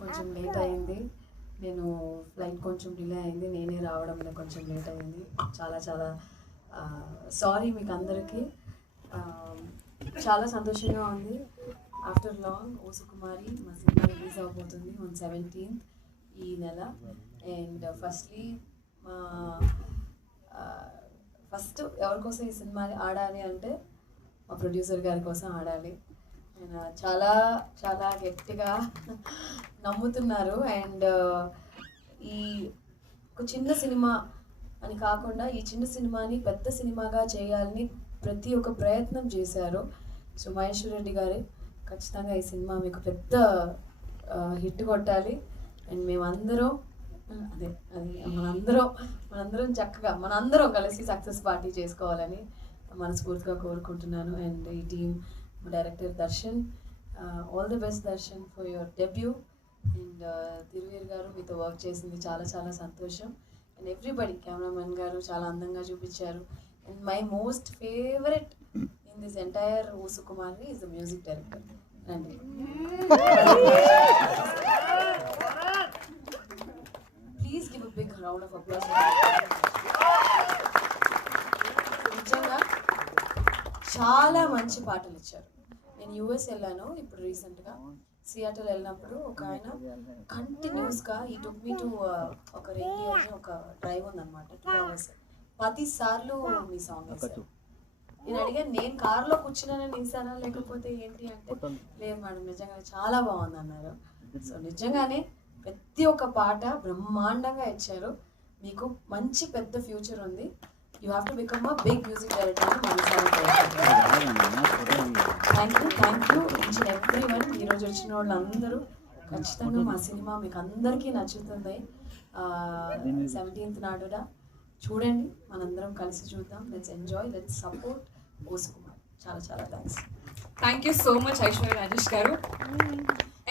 కొంచెం లేట్ అయింది. నేను ఫ్లైట్ కొంచెం డిలే అయింది. నేనే రావడంలో కొంచెం లేట్ అయింది. చాలా చాలా సారీ మీకు అందరికీ. చాలా సంతోషంగా ఉంది. ఆఫ్టర్ లాంగ్ ఓ సుకుమారి మా సినిమా రిలీజ్ అవబోతుంది ఆన్ 17th ఈ నెల. అండ్ ఫస్ట్లీ మా ఫస్ట్ ఎవరి కోసం ఈ సినిమా ఆడాలి అంటే మా ప్రొడ్యూసర్ గారి కోసం ఆడాలి. ఆయన చాలా చాలా గట్టిగా నమ్ముతున్నారు. అండ్ ఈ ఒక చిన్న సినిమా అని కాకుండా ఈ చిన్న సినిమాని పెద్ద సినిమాగా చేయాలని ప్రతి ఒక్క ప్రయత్నం చేశారు. సో మహేశ్వర్ రెడ్డి గారు ఖచ్చితంగా ఈ సినిమా మీకు పెద్ద హిట్ కొట్టాలి. అండ్ మేమందరం అదే అది మనందరం చక్కగా మనందరం కలిసి సక్సెస్ పార్టీ చేసుకోవాలని మనస్ఫూర్తిగా కోరుకుంటున్నాను. అండ్ ఈ team director Darshan, all the best Darshan for your debut. And Thiruveer గారు మీతో వర్క్ చేసింది చాలా చాలా సంతోషం. అండ్ ఎవ్రీబడి, కెమెరామెన్ గారు చాలా అందంగా చూపించారు. And my most favourite in this entire ఓ సుకుమారి ఈజ్ ద మ్యూజిక్ డైరెక్టర్. రండి, please give a big round of applause. నిజంగా చాలా మంచి పాటలు ఇచ్చారు. నేను యూఎస్ వెళ్ళాను ఇప్పుడు రీసెంట్గా, సియాటల్ వెళ్ళినప్పుడు ఒక ఆయన కంటిన్యూస్గా ఈ టుక్ మీ టు ఒక రేడియో అని ఒక డ్రైవ్ ఉందన్నమాట, 2 hours 10 సార్లు మీ సాంగ్ వేశారు. నేను అడిగాను, నేను కార్లో కూర్చున్నానని ఇస్తానా లేకపోతే ఏంటి అంటే, లేదు మేడం నిజంగా చాలా బాగుంది అన్నారు. సో నిజంగానే ప్రతి ఒక్క పాట బ్రహ్మాండంగా ఇచ్చారు. మీకు మంచి పెద్ద ఫ్యూచర్ ఉంది. You have to become a big music director అని మనసారి thank you each and every one. ఈరోజు వచ్చిన వాళ్ళందరూ ఖచ్చితంగా మా సినిమా మీకు అందరికీ నచ్చుతుంది. 17th నాడున చూడండి, మనందరం కలిసి చూద్దాం. లెట్స్ ఎంజాయ్, లెట్స్ సపోర్ట్ ఓ సుకుమార్. చాలా చాలా thanks. Thank you so much Aishwarya Rajesh గారు.